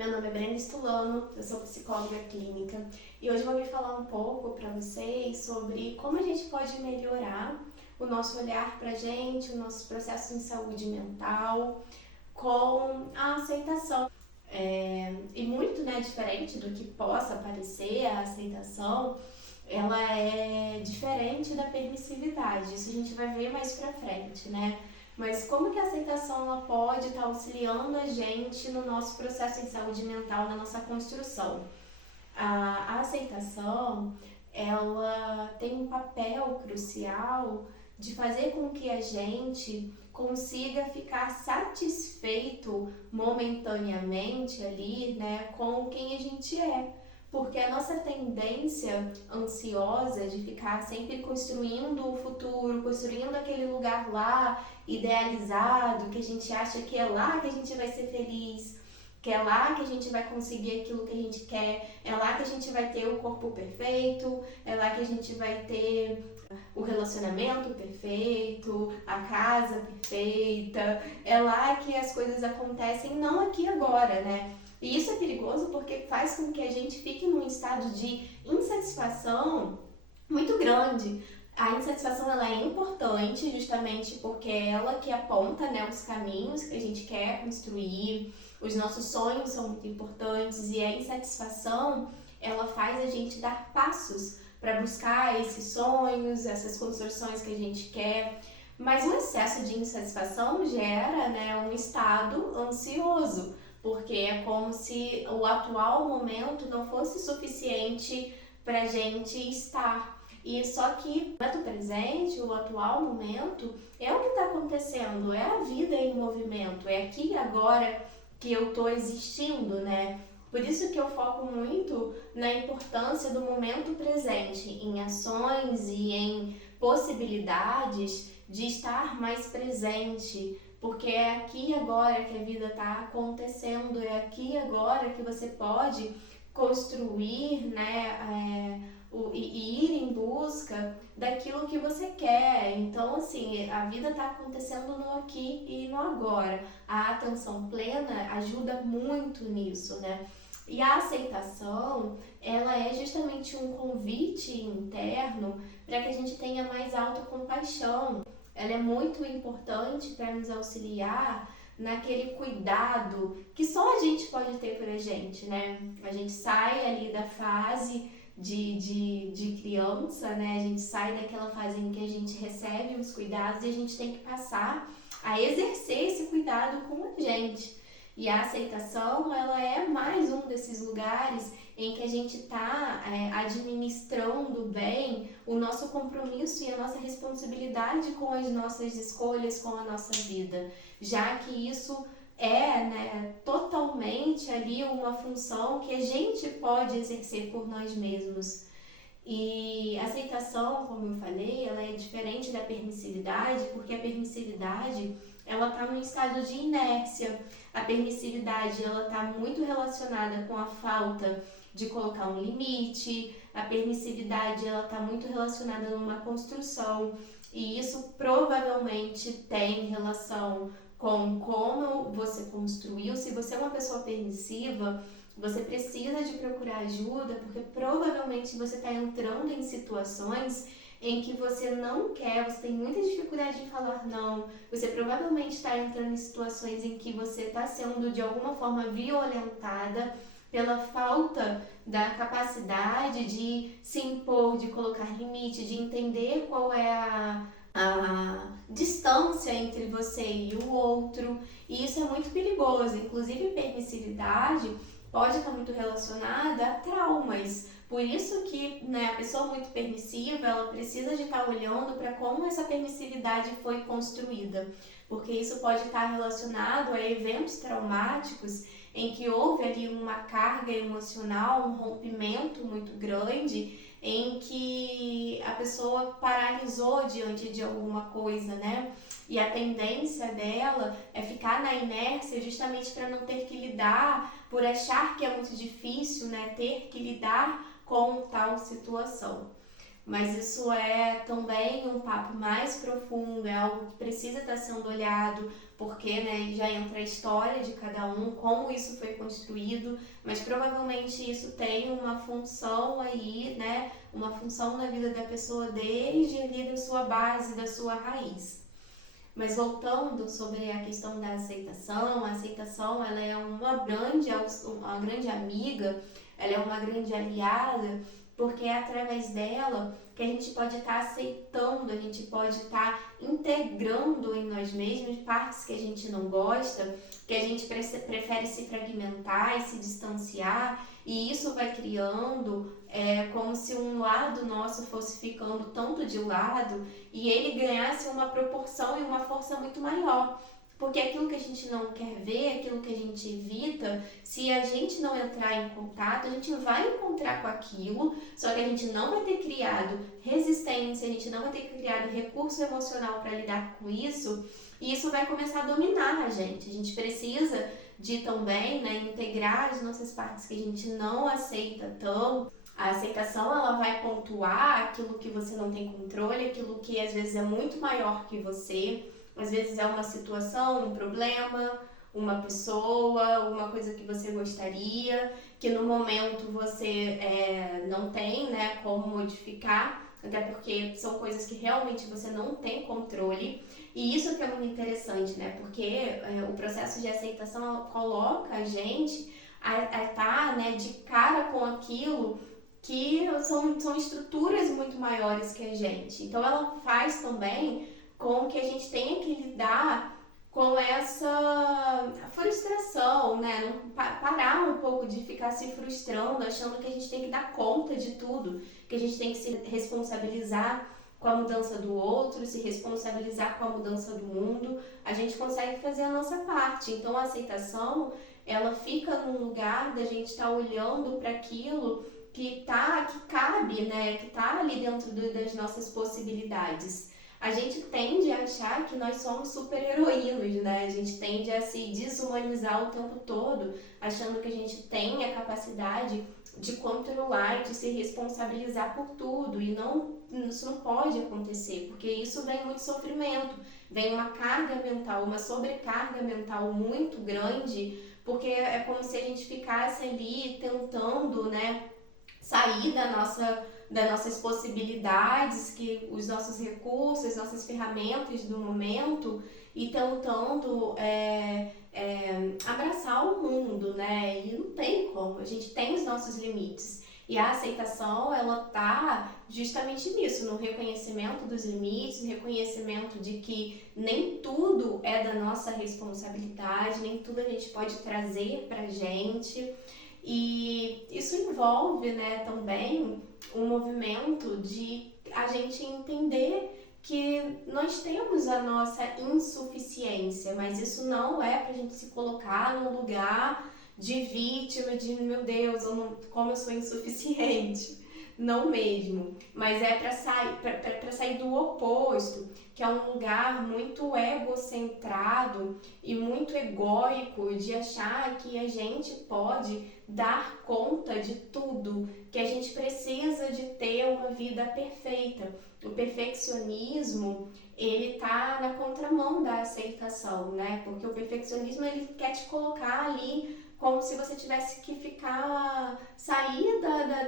Meu nome é Brenda Stulano, eu sou psicóloga clínica e hoje vou me falar um pouco para vocês sobre como a gente pode melhorar o nosso olhar para a gente, o nosso processo em saúde mental com a aceitação. E muito diferente do que possa parecer, a aceitação ela é diferente da permissividade. Isso a gente vai ver mais pra frente, né? Mas como que a aceitação ela pode estar auxiliando a gente no nosso processo em saúde mental, na nossa construção? A aceitação, ela tem um papel crucial de fazer com que a gente consiga ficar satisfeito momentaneamente ali, né, com quem a gente é. Porque a nossa tendência ansiosa de ficar sempre construindo o futuro, construindo aquele lugar lá idealizado, que a gente acha que é lá que a gente vai ser feliz, que é lá que a gente vai conseguir aquilo que a gente quer, é lá que a gente vai ter o corpo perfeito, é lá que a gente vai ter o relacionamento perfeito, a casa perfeita, é lá que as coisas acontecem, não aqui agora, né? E isso é perigoso porque faz com que a gente fique num estado de insatisfação muito grande. A insatisfação ela é importante justamente porque é ela que aponta, né, os caminhos que a gente quer construir, os nossos sonhos são muito importantes e a insatisfação ela faz a gente dar passos para buscar esses sonhos, essas construções que a gente quer. Mas o excesso de insatisfação gera, né, um estado ansioso, porque é como se o atual momento não fosse suficiente para a gente estar. E só que o momento presente, o atual momento, é o que está acontecendo, é a vida em movimento, é aqui e agora que eu estou existindo, né? Por isso que eu foco muito na importância do momento presente, em ações e em possibilidades de estar mais presente, porque é aqui e agora que a vida está acontecendo, é aqui e agora que você pode construir, né, e ir em busca daquilo que você quer. Então, assim, a vida está acontecendo no aqui e no agora. A atenção plena ajuda muito nisso, né? E a aceitação, ela é justamente um convite interno para que a gente tenha mais autocompaixão. Ela é muito importante para nos auxiliar naquele cuidado que só a gente pode ter por a gente, né? A gente sai ali da fase de criança, né? A gente sai daquela fase em que a gente recebe os cuidados e a gente tem que passar a exercer esse cuidado com a gente. E a aceitação, ela é mais um desses lugares em que a gente está administrando bem o nosso compromisso e a nossa responsabilidade com as nossas escolhas, com a nossa vida, já que isso é, né, totalmente ali uma função que a gente pode exercer por nós mesmos. E a aceitação, como eu falei, ela é diferente da permissividade, porque a permissividade ela está num estado de inércia. A permissividade ela está muito relacionada com a falta de colocar um limite. A permissividade ela está muito relacionada numa construção e isso provavelmente tem relação com como você construiu. Se você é uma pessoa permissiva, você precisa de procurar ajuda, porque provavelmente você está entrando em situações em que você não quer, você tem muita dificuldade em falar não, você provavelmente está entrando em situações em que você está sendo de alguma forma violentada pela falta da capacidade de se impor, de colocar limite, de entender qual é a distância entre você e o outro, e isso é muito perigoso. Inclusive, permissividade pode estar muito relacionada a traumas. Por isso que, né, a pessoa muito permissiva, ela precisa de estar olhando para como essa permissividade foi construída, porque isso pode estar relacionado a eventos traumáticos em que houve ali uma carga emocional, um rompimento muito grande, em que a pessoa paralisou diante de alguma coisa, né? E a tendência dela é ficar na inércia justamente para não ter que lidar, por achar que é muito difícil, né, ter que lidar com tal situação. mas isso é também um papo mais profundo, é algo que precisa estar sendo olhado, porque, né, já entra a história de cada um, como isso foi construído, mas provavelmente isso tem uma função aí, né, uma função na vida da pessoa desde ali da sua base, da sua raiz. Mas voltando sobre a questão da aceitação, a aceitação ela é uma grande amiga, ela é uma grande aliada, porque é através dela que a gente pode estar aceitando, a gente pode estar integrando em nós mesmos partes que a gente não gosta, que a gente prefere se fragmentar e se distanciar, e isso vai criando como se um lado nosso fosse ficando tanto de lado e ele ganhasse uma proporção e uma força muito maior. Porque aquilo que a gente não quer ver, aquilo que a gente evita, se a gente não entrar em contato, a gente vai encontrar com aquilo, só que a gente não vai ter criado resistência, a gente não vai ter criado recurso emocional para lidar com isso, e isso vai começar a dominar a gente. A gente precisa de também, né, integrar as nossas partes que a gente não aceita tanto. A aceitação ela vai pontuar aquilo que você não tem controle, aquilo que às vezes é muito maior que você, às vezes é uma situação, um problema, uma pessoa, uma coisa que você gostaria, que no momento você não tem, né, como modificar, até porque são coisas que realmente você não tem controle. E isso que é muito interessante, né, porque o processo de aceitação coloca a gente a estar, né, de cara com aquilo que são estruturas muito maiores que a gente. Então ela faz também com que a gente tenha que lidar com essa frustração, né? Não, parar um pouco de ficar se frustrando, achando que a gente tem que dar conta de tudo, que a gente tem que se responsabilizar com a mudança do outro, se responsabilizar com a mudança do mundo. A gente consegue fazer a nossa parte. Então a aceitação, ela fica num lugar da gente estar olhando para aquilo que cabe, né, que tá ali dentro das nossas possibilidades. A gente tende a achar que nós somos super-heroínos, né? A gente tende a se desumanizar o tempo todo, achando que a gente tem a capacidade de controlar e de se responsabilizar por tudo. E isso não pode acontecer, porque isso vem muito sofrimento, vem uma carga mental, uma sobrecarga mental muito grande, porque é como se a gente ficasse ali tentando, né, sair das nossas possibilidades, que os nossos recursos, nossas ferramentas do momento e tentando abraçar o mundo, né? E não tem como, a gente tem os nossos limites. E a aceitação, ela tá justamente nisso, no reconhecimento dos limites, no reconhecimento de que nem tudo é da nossa responsabilidade, nem tudo a gente pode trazer pra gente. E isso envolve, né, também um movimento de a gente entender que nós temos a nossa insuficiência, mas isso não é pra gente se colocar num lugar de vítima, de meu Deus, como eu sou insuficiente. Não mesmo, mas é para sair do oposto, que é um lugar muito egocentrado e muito egóico de achar que a gente pode dar conta de tudo, que a gente precisa de ter uma vida perfeita. O perfeccionismo, ele tá na contramão da aceitação, né? Porque o perfeccionismo, ele quer te colocar ali como se você tivesse que sair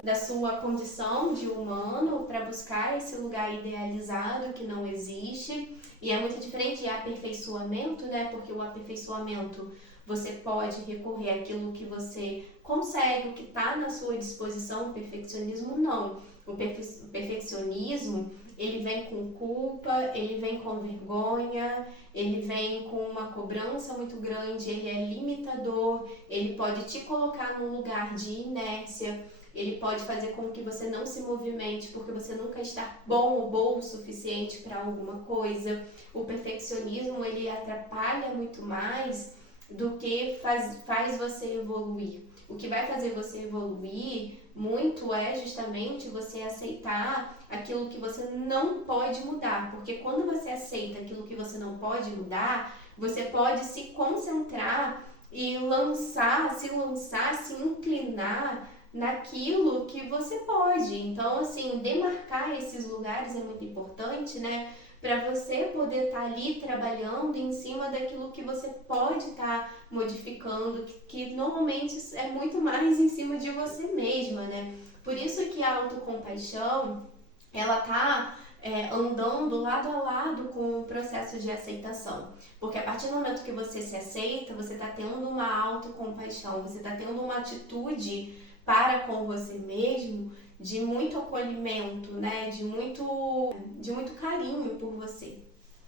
da sua condição de humano para buscar esse lugar idealizado que não existe. E é muito diferente de aperfeiçoamento, né? Porque o aperfeiçoamento, você pode recorrer àquilo que você consegue, o que está na sua disposição. O perfeccionismo não. O perfeccionismo, ele vem com culpa, ele vem com vergonha, ele vem com uma cobrança muito grande, ele é limitador, ele pode te colocar num lugar de inércia, ele pode fazer com que você não se movimente porque você nunca está bom ou boa o suficiente para alguma coisa. O perfeccionismo, ele atrapalha muito mais do que faz você evoluir. O que vai fazer você evoluir muito é justamente você aceitar aquilo que você não pode mudar, porque quando você aceita aquilo que você não pode mudar, você pode se concentrar e se inclinar naquilo que você pode. Então, assim, demarcar esses lugares é muito importante, né? Para você poder estar ali trabalhando em cima daquilo que você pode estar modificando, que normalmente é muito mais em cima de você mesma, né? Por isso que a autocompaixão, ela tá andando lado a lado com o processo de aceitação. Porque a partir do momento que você se aceita, você está tendo uma autocompaixão, você está tendo uma atitude para com você mesmo de muito acolhimento, né? De muito carinho por você.